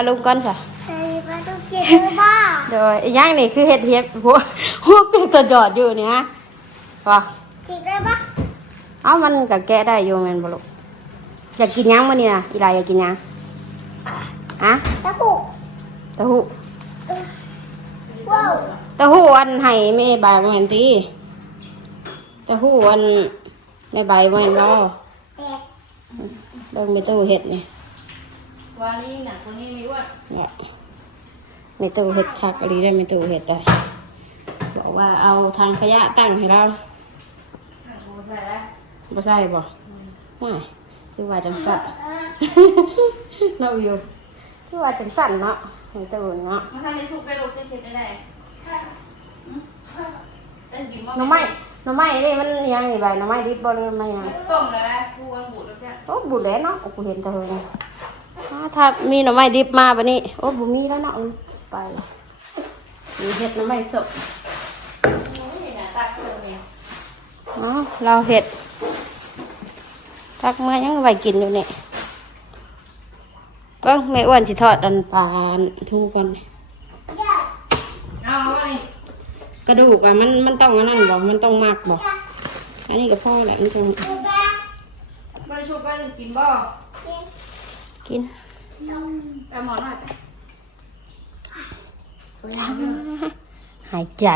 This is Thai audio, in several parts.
าลุงก่อนค่ะใส่ปลาตุกเจ็ดเลยบ้าโดยอีกอย่างนี่คือเห็ดเห็บหัวหัวเป็นตัวจอดอยู่นี่ฮะพอจิกได้ปะเอ้ามันก็แกะได้อยู่แม่นบ่ลูกอยากกินหยังมื้อนี้น่ะอีหลายอยากกินหยังฮะตะกุกเต้าหู้ว้าวเต้าหู้อันให้แม่ใบบ่แม่นติเต้าหู้อันแม่ใบบ่แม่นบ่แตกเบิ่งมีตู้เห็ดนี่ วันนี้หนักคนนี้ไม่อ้วนเนี่ยมีตู้เห็ดคักอะไรได้มีตู้เห็ดได้บอกว่าเอาทางขยะตั้งให้เราโอ้ใส่แล้วบ่ใช่บ่ไม่คือว่าจังสั่นเนาะวิวคือว่าจังสั่นเนาะมีตู้เนาะมาทำในชุบไปลงไปเช็ดได้ได้ได้กินหน่อไม้หน่อไม้นี่มันยังนี่ใบหน่อไม้ดิบบ่หรือมันยังต้มแล้วนะฟูอันบูดแล้วจ้ะโอ้บุญแล้วเนาะโอ้กูเห็นแต่เฮงอ่า ถ้ามีหน่อไม้ดิบมาบัดนี้ โอ้บ่มีแล้วเนาะไป มีเห็ดหน่อไม้สดเอ๋อเราเห็ดตักมายังไว้กินอยู่เนี่เบิ้งแม่อ้วนสิทอดอันปลาทูก่อนกระดูกอะมันมันต้องอันนั้นบ่มันต้องมากบ่อันนี้ก็พ่อแหละมันจะมาชุบไปกินบ่ กินไปหมอนหน่อยหายใจ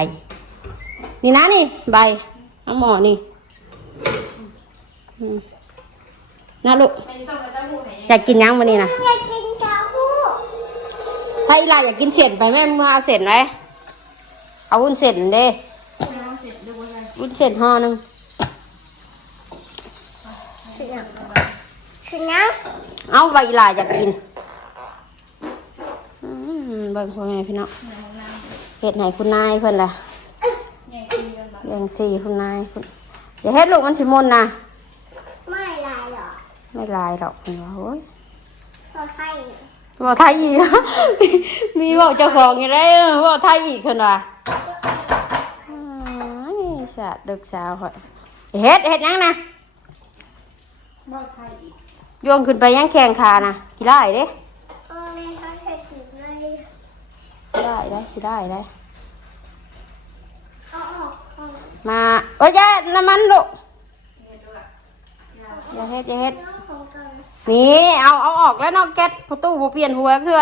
นี่นะนี่ ใบเอาหมอนี่นะลูกอยากกินยังวันนี้นะอยากกินกาหูถ้าอีลาอยากกินเส้นไปแม่มาเอาเส้นไว้เอาวุ้นเส้นเด้เสร็จดูว่าไงวุ้นเส้นห่อหนึง คือน้ำคือน้เอาใบอีหลาอยากกินอืมเบิ่งพ่อแม่พี่น้องเฮ็ดให้คุณนายเพิ่นล่ะไงกินกันแบบเลี้ยงสี่คุณนายคุณอย่าเฮ็ดลูกมันสิมนนะำไม่ลายหรอกไม่ลายหรอกเพิ่นว่าโอ้ยเพราะไข่บอกไทยอีก มีบอกเจ้าของอยู่ได้อบอกไทยอีกเพิ่นว่าอ้ายสะดึกสาวข่อยเฮ็ดเฮ็ดหยังนะบ่ไทยอีก โยงขึ้นไปยังแข่งขานะกี่ได้เด้โอ้ยเขาใส่จิกเลยได้ได้กี่ได้ได้เอาออกเอามาโอ้ยอย่าน้ำมันลูกเนี่ยด้วยอย่าเฮ็ดอย่าเฮ็ดน้องของกันนี่เอาเอาออกแล้วเนอกแก๊สประตูบ่เปลี่ยนหัวเถื่อ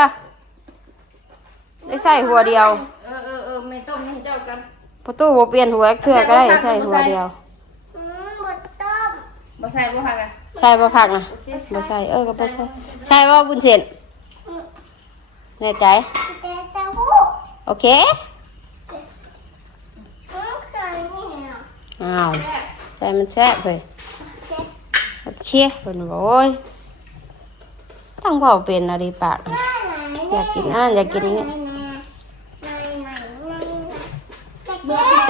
ได้ใส่หัวเดียวเออเออเออไม่ต้มให้เจ้ากันประตูบ่เปลี่ยนหัวเถื่อก็ได้ใส่หัวเดียวอืมบดต้มบ่ใส่บ่ผักอะ ใช่บ่ผักนะโอเคบ่ใช่เออก็บ่ใช่ใช่ว่าบุญเส้นแน่ใจแต่เต้าหูโอเคอืมใส่เนี่ยอ้าวแซ่บใส่มันแซ่บเลยโอเคเพิ่นบอกโอ้ยต้องเว้าเป็นอะไรปากได้ไหนอยากกินอะอยากกินนี่ไหนไหนไหนจะกิน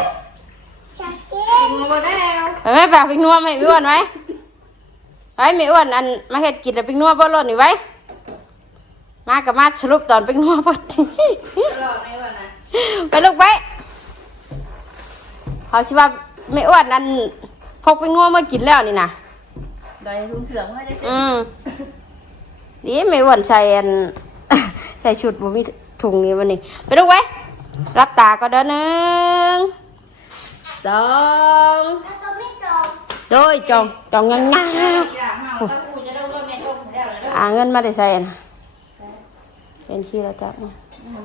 จะกินกินบ่ได้แล้วไปไหมปากพิกนัวไหมพี่อ้วนไหม ไปไม่อ้วนอันมาเฮ็ดกินแล้วพิกนัวบ่รอดนี่ไว้ มากับมาสรุปตอนพิกนัวบ่ตลอดในวันน่ะไปลูกไปเขาสิว่าไม่อ้วนอันพกพิกนัวมากินแล้วนี่นะได้ทุ่งเสืองให้ได้อืมดีไม่อ้วนใส่อันใส่ชุดบ่มีถุงนี้วันนี้ไปลูกไว้รับตาก็เด้อหนึ่งสองแล้วก็ไม่ตรง โดยจองจองยังงาอีหล่าเฮาตะกูจะได้เริ่มแม่ต้มให้แล้วเด้ออ่าเงินมาแต่ใส่นะเป็นขี้แล้วจ้ะเนี่ย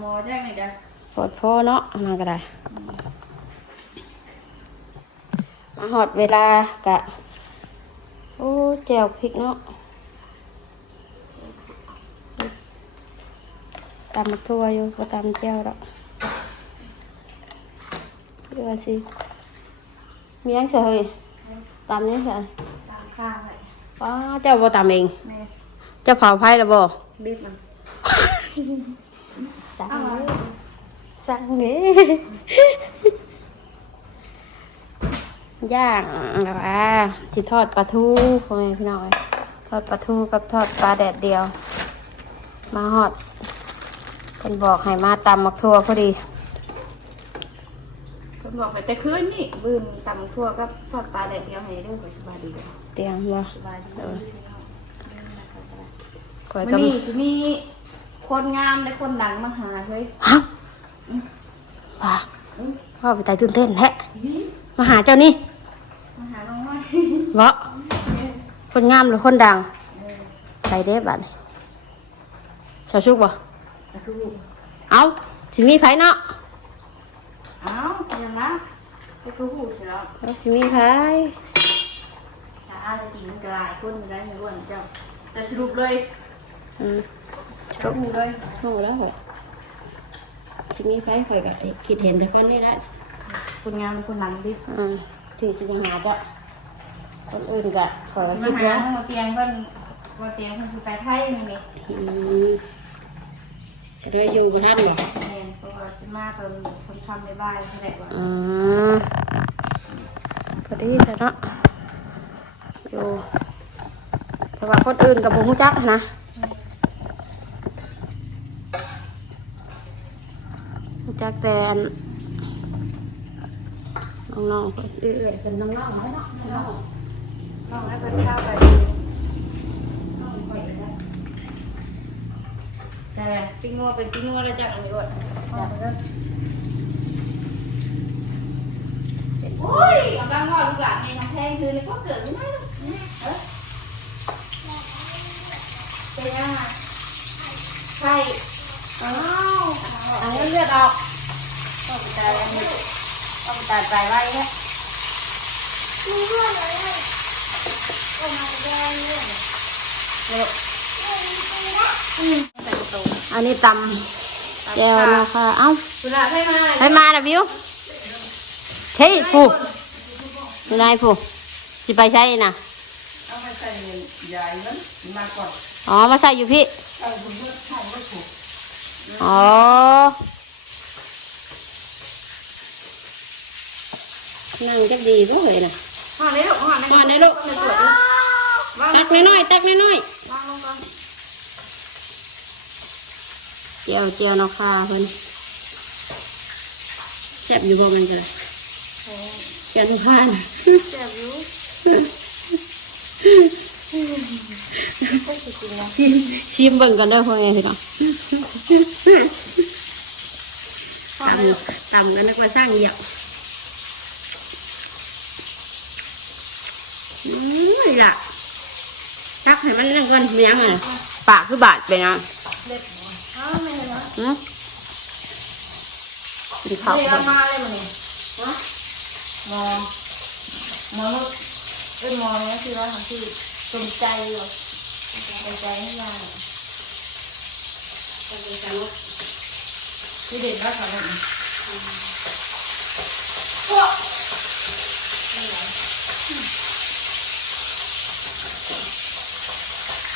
หมอแจ้งนี่จ้ะปวดโพเนาะมาก็ได้มาหอดเวลากะโอ้แจวพริกเนาะตำมักทั่วอยู่ก็ตำแจวแล้วเดี๋ยวสิมียังเสย ตำยังเสียตามข้างเลยว้าเจ้าบ่ตำเอง แม่เจ้าเผาไผ่แล้วบ่บีบมันสั่งเลยสั่งเลยย่างแล้วอะสิทอดปลาทูพ่อแม่พี่น้องเอ้ยทอดปลาทูกับทอดปลาแดดเดียว มาหอดเป็นบอกให้มาตำมักทั่วพอดี เพิ่นบอกไปแต่คืนนี่บืมตำทั่วกับทอดปลาแดดเดียวให้เด้อข่อยสบายดีเด้อเตียงบ่สบายดีเด้อคอยมันกับนี่สิมีคนงามและคนดังมาหาเฮ้ยฮะว่าว่าไปใจตื่นเต้นแท้มาหาเจ้านี่มาหาน้องน้อยเบาคนงามหรือคนดังใครเด้บัดนี้ชาวชุกบ่แต่คือเอาสิมีไผเนาะ เอ้าอ ย่างนะไปคือหูเสียแล้วเอาสิมีไผถ้าอาจะกินกลายคนอยู่ได้ในวันเจ้าจะสรุปเลยอืมสรุปเลยโอ้แล้วเหรอสิมีไผข่อยก็คิดเห็นแต่คนนี้แหละคนงามและคนดังดิอืมที่สิมาหาเจ้าคนอื่นก็ข่อยก็มาคิดหาว่าหัวเตียงเพิ่นหัวเตียงเพิ่นสิไปไทยนี่นี่อืม ก็เลยอยู่กับท่านบ่แม่นเพราะว่าสิมาตอนคนทำในบ้านนั่นแหละว่าอืมพอดีแต่เนาะอยู่แต่ว่าคนอื่นกับบุ้งจักนะรู้จักแต่อันน้องๆคนอื่นเป็นน้องๆไว้เนาะน้องน้องให้เพิ่นเข้าไปแต่ ปิ้งงัวเป็นปิ้งงัวแล้วจักอันนี้ก่อนโอ้ยกำลังงอลูกหลานไงน้องแพงคือนี่ก็เกิดไม่ได้หรอกเออเป็นยังไงใช่อ้าวๆอันนี้เลือดออกต้องตายแล้วต้องตายไปไว้เนี่ยมีเพื่อนอะไรโอ้มาแดงเลยเร็วใส่ประตู อันนี้ตำแก้วนะคะเอ้าคุณอาให้มาให้มานะบิวเฮ้ยผู้ไม่ได้ผู้สิไปใช้น่ะเอาไปใส่ยายมันมาก่อนอ๋อมาใส่อยู่พี่เอาคุณเพื่อนเข้าไม่ถูกอ๋อนั่งจักดีก็เลยนะห่อในลูกห่อในห่อในลูกในตัวลูกวางตักน้อยๆตักน้อยวางลงก่อนๆเจียวเจียวเนาะค่ะเพิ่นแซ่บอยู่บ่มันจะเจียวนุพานแซ่บอยู่ชิมชิมเบิ่งกันเด้อพ่อแม่พี่น้องห่อตในลูกำตำกันนึกว่าสร้างเหยียบอืมล่ะตักให้มันนั่นก่อนมันยังไงปากคือบาดไปนะ หืมกินข้าวนี่ก่อเอานมาเลยมันนี่ฮะมอมอลูกเอ้ยมอเนี่ยคือว่าของที่สนใจอยู่สนใจให้ยายที่เด็ดมากกว่านั้น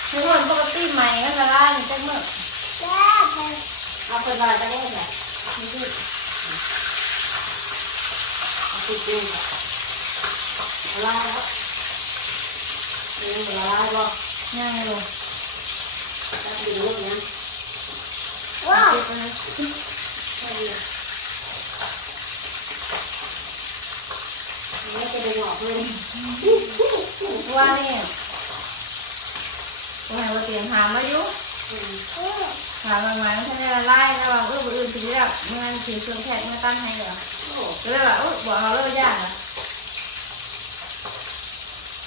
ทุกคนปกติใหม่ก็จะได้จังเมื่อแซ่บเลย เอาไปลอยจะได้แหละนี่คือเอาติดเองละลายแล้วนี่ละลายบ่ง่ายเลยตักดีลูกนะว้าวเก็บไว้นะไม่จะได้บอกเลยว่าเนี่ยว่าเราเตรียมหามาอยู่ อืมหามาใหม่ไม่ใช่ละลายแล้วว่าเอออื่นถึงแล้วเมื่อถือเครื่องแขกมาตั้งให้เหรอก็เลยว่าเออบอกเราเลิกยากอะ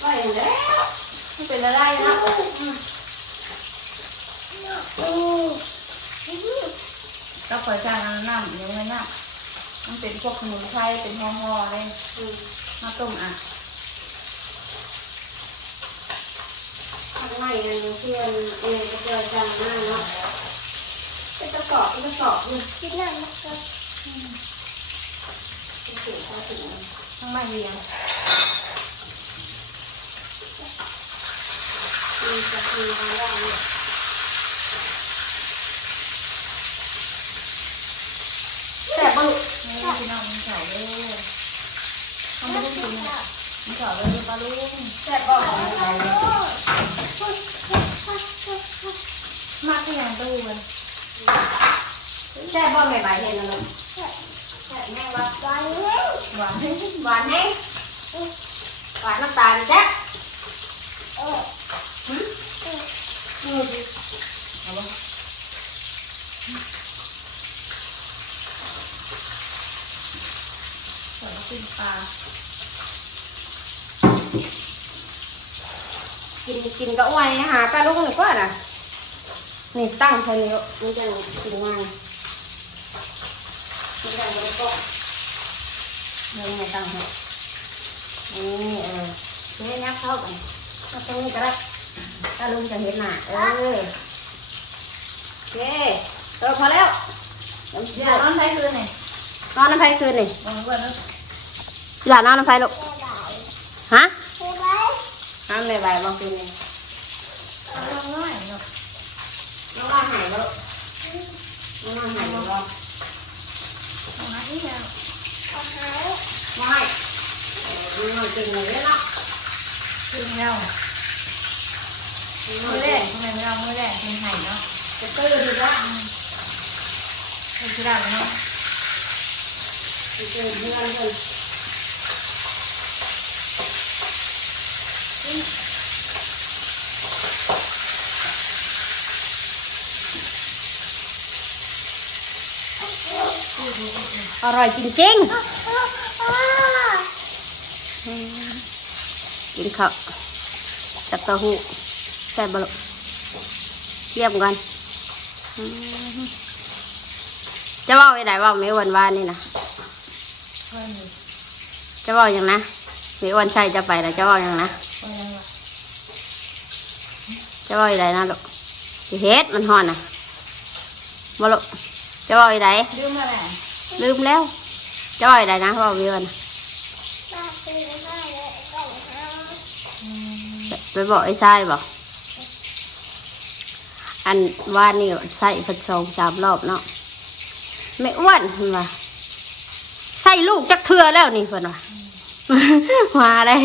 ไปแล้วไม่เป็นละลายนะอืมก็เปิดจานน้ำยังไงน้ำมันเป็นพวกขนมไทยเป็นห่อๆเลยมาต้มอะข้างในนั่นเพื่อนเออจะเจอจังหน้าเนาะ เป็นกระสอบเป็นกระสอบนี่กินหน่อยนะครับข้างในเรียงมีจะมีทางด้านนี้แซ่บปะลูกนี่พี่น้องมันใส่เลยทำไม่ได้กินอะมันใส่เลยปลาลูกแซ่บบอกมากที่ยังตู้มัน แช่บ่ใหม่ๆเห็นแล้วลูกแซ่บแม่งวะหวานเฮ้ยหวานให้หวานแห้งหวานน้ำตาลจ้ะเออเอาปะใส่ขึ้นปลากินกินก็อ้วยหาปลาลูกหนึ่งก็น่ะ นี่ตั้งใส่เลี้ยวมันจะกินง่ายมันจะไม่ก็นี่ไงตั้งให้นี่เออเฮ้ยยักเข้ากันเอาตรงนี้ก็ได้ถ้าลุงจะเห็นหน้าเออโอเคเออพอแล้วน้ำเดี๋เชื่ยอวน้องใช้คืนนี่นอนน้ำไฟคืนนี่มองก่อนนะหลานนอนน้ำไฟลูกแม่ได้ฮะใช่ไหมนอนในใบายบางคืนนี่ เอาลงหน่อยเนาะ น้องนอนหายแล้วน้องนอนหายแล้วเอามาที่แล้วเอาหายไม่เออน้ องนอนจริงเลยเนาะคืนแล้วน้องนอมืนอแรแรกกทำไมไม่เอามือแรกเป็นไห่เนาะจะตื้อดีละเป็นที่ได้เนาะจะตื้อเพื่อนเพื่อนอร่อยจริงๆ กินข้าวจับเต้าหู้ใส่บะลเยี่ยมกันจะเว่าไปไหนว่าไม่วันวานนี่นะจะเว่าอย่างนะม่วันใช่จะไปแล้วจะเว่าอย่างนะจะเว่าอะไรนะลูกเฮ็ดมันห่อนนะบ่ลูกจะเว่าอะไร ลืมมาแล้ว ลืมแล้ว จะเว่าอะไรนะเว่าวิวัน ตาตีมากเลยก่อนนะ อืม ไปบอกไอ้ชายบอกอันว่านี่ใส่เพันสองสามรอบเนาะไม่อ้วนเห็นปะใส่ลูกจักเทือแล้วนี่เพิ่นว่า มาเลย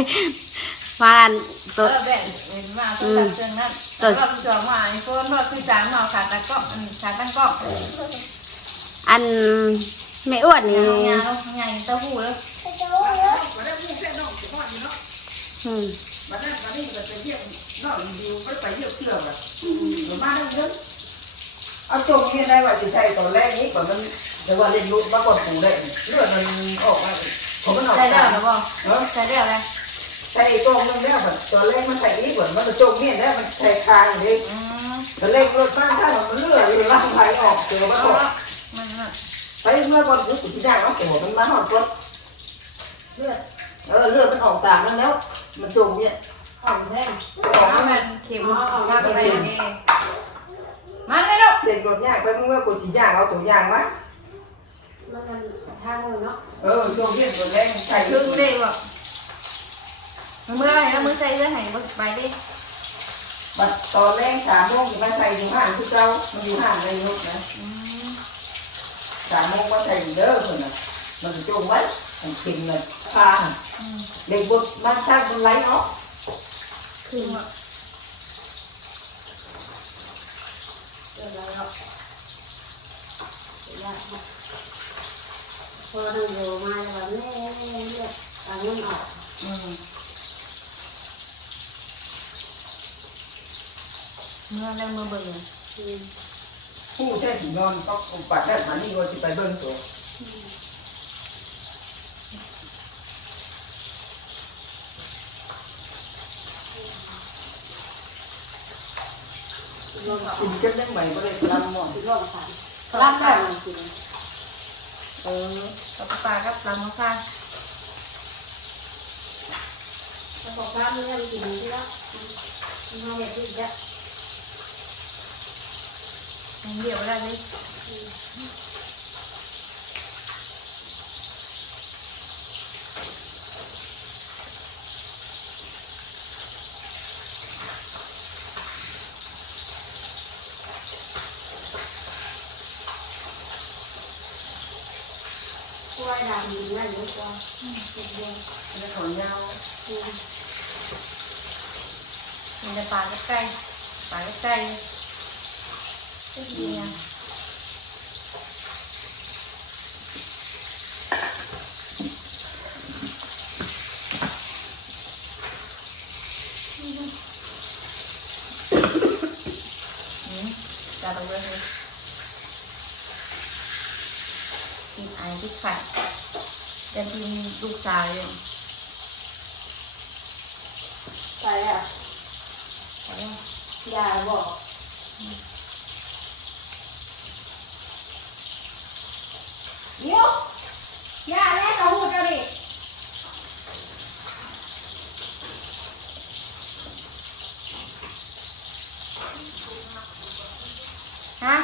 มาอัน เอ ตัว อแบ่งเห็นมาตัวตัดเครื่องนั้นแต่ว่าคือสองมาไอโฟนว่าคือสามมาขาดตะกล้องอืมขาดตั้งกล้อง อันไม่อ้วนนี่ งานงานงานเต้าหู้แล้ว ไปดูเยอะ มาได้พุ่งแค่นอกเฉพาะอยู่เนาะ อืม มาได้มาได้ก็ไปเยี่ยมนอกอยู่ไม่ไปเยี่ยมเชื่อแบบหรือมาได้เยอะเอาตรงนี้ได้ว่าจะใช่ตอนแรกนี้ก่อนมันแต่ว่าเล่นรู้มาก่อนปูได้เลือดมันออกมาผมมันออก ใส่แล้วหรือเปล่า เนาะ ใส่แล้วเลย ใส่ตรงนึงแล้วแบบตอน แรกมันใส่นี้ก่อนมันจงเนี่ยแล้วมันใส่คางเลยอืมตอนแรกรถบ้านท่านมันเลือดอยู่ล่างไหลออกเจอมันเอาออกละมันน่ะ ไปเมื่อวันพุธที่ได้เอาหัวมันมาหอดรถเลือดเออเลือดมันออกตามนั้นแล้ว มันจมเนี่ยของแห้งออกเอามามันเข็มมากไปอย่างนี้มันเลยลูกเด็กรถยากไปเมื่อกูสียากเอาตัวยางมามันมันทางเลยเนาะเออช่วงเย็นรถแรงใส่คืลึอกเด็กว่ะมือไหนแล้วมือใส่เสื้อไหนไปดิบัดตอนแรกสามโมงมาใส่อยู่ห้างคือเจ้ามันอยู่ห้างในรถนะอืมสามโมงมาใส่เด้อคนน่ะมันจะจมไว้มันกินเลยคาเด็กบดมันชักมันไหลออกคือว่าเลือดแล้วเนาะเลือดเนาะ พอเราอยู่มาแล้วแบบแม่เลือดตาเงินออกอืมเมื่อแล้วมือเบื่ออืม ผู้ใช้สีนอนก็ปัดได้ฐานนี่ก็จะไปเบิ้งตัวลงกับกินเจ็บได้ไหมก็เลยลำหมดลงค่ะรับได้มันกินเออกับปลากับปลาหม้อฟ้าแล้วพอฟ้ามันยังกินที่ละมันเอาแบบที่จะเดี๋ ยวได้เลยกล้วยดำดีนั่นดีกว่าแล้วขอยาวมันจะปลาใกล้ปลาใกล้ก็ดีนะจับไปเลยกินไอที่ไข่จะกินลูกสาวอยู่ไปอะไปแล้วยาบอกเดี๋ยว ยาแล้วเราหูจะดิฮะ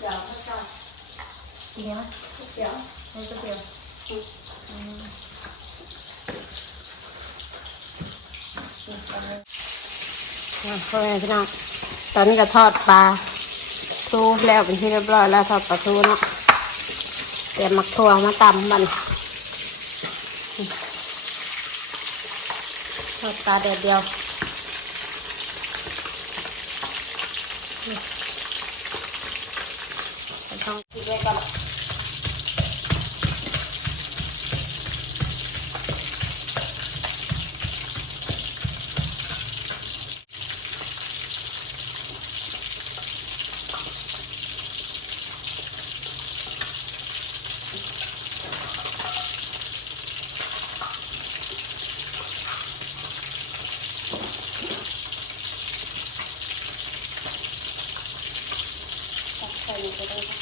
เดี๋ยวไม่ต้อง กินไหม เดี๋ยว ไม่ก็เดียวอืมกินไปเลย อะ พ่อแม่พี่น้องตอนนี้ก็ทอดปลาทูแล้วเป็นที่เรียบร้อยแล้วทอดปลาทูเนาะเตรียมหมักถั่วมาตำมันทอดปลาเดียวเดียวต้องกินด้วยก่อน ใส่ลงไปเลยค่ะ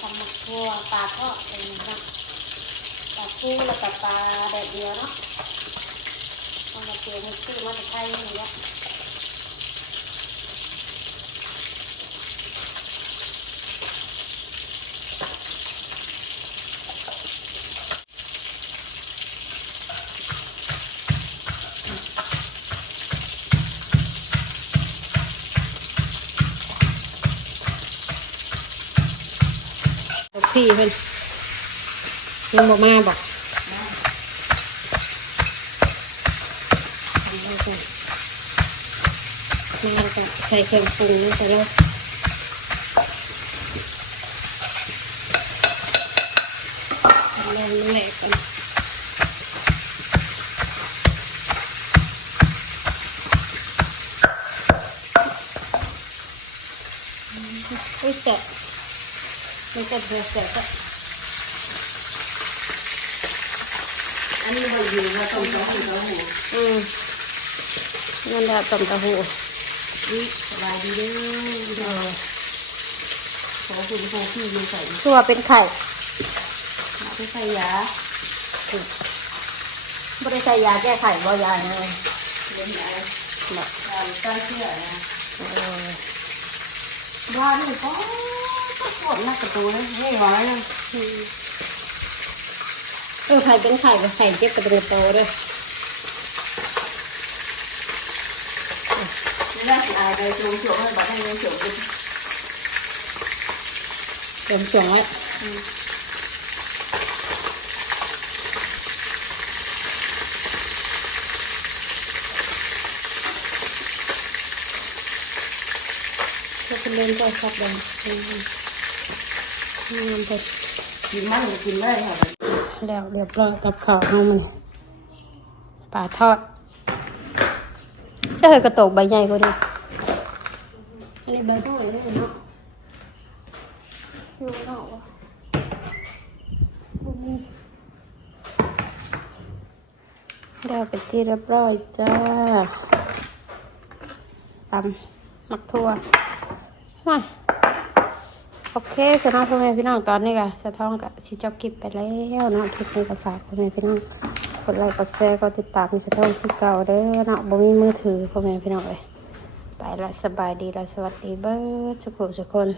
ตำมัก ทั่วปลาทอดเองนะปลาทูแล้วก็ปลาแดดเดียวเนาะเอามาเจียวมือซื้อมาจากไทยนี่แหละ พี่เพิ่นยังบอกมาบอกมาแล้วก็ใส่เครื่องปรุงลงไปแล้วลงแหละกันอุ้ยเสร็จ ไม่ก็เธอเสร็จก็อันนี้เราอยู่มาต้มเต้าหู้เต้าหู้อืมนั่นแหละต้มเต้าหู้อุ๊ยสบายดีเด้อเออขอคุณครูพี่ยืนใส่ชัวเป็นไข่ไม่ใส่ยาไม่ได้ใส่ยาแก้ไขบ่ยานะเล่นยาเนาะยาต้านเชื้อนะเออยานี่ก็ ปวดหนักกระตูเลยไม่ไหวเลยเออไข่เป็นไข่ก็ใส่เจ็บกระดูกโตด้วยแรกอายไปชงชงให้บัดให้ชงเป็นเติมสวงไว้จะเป็นเล่นก็ชัดเลยอืม งามไปกินมันกินได้ค่ะแล้วเรียบร้อยกับข้าวเอามันปลาทอดจะเคยกระโตกใบใหญ่กว่านี้อันนี้ใบน้อยได้เนาะอยู่นอกวะได้เป็นที่เรียบร้อยจ้าตำมักทั่วมา โอเคสำหรับพ่อแม่พี่น้องตอนนี้ก็สะท้องกับชิจอบกิบไปแล้วเนาะคลิปนี้ก็ฝากพ่อแม่พี่น้องกดไลค์กดแชร์กดติดตามสะท้องที่เก่าเด้อเนาะบ่มีมือถือพ่อแม่พี่น้องเลยไปละสบายดีละสวัสดีเบิร์ดทุกคนทุกคน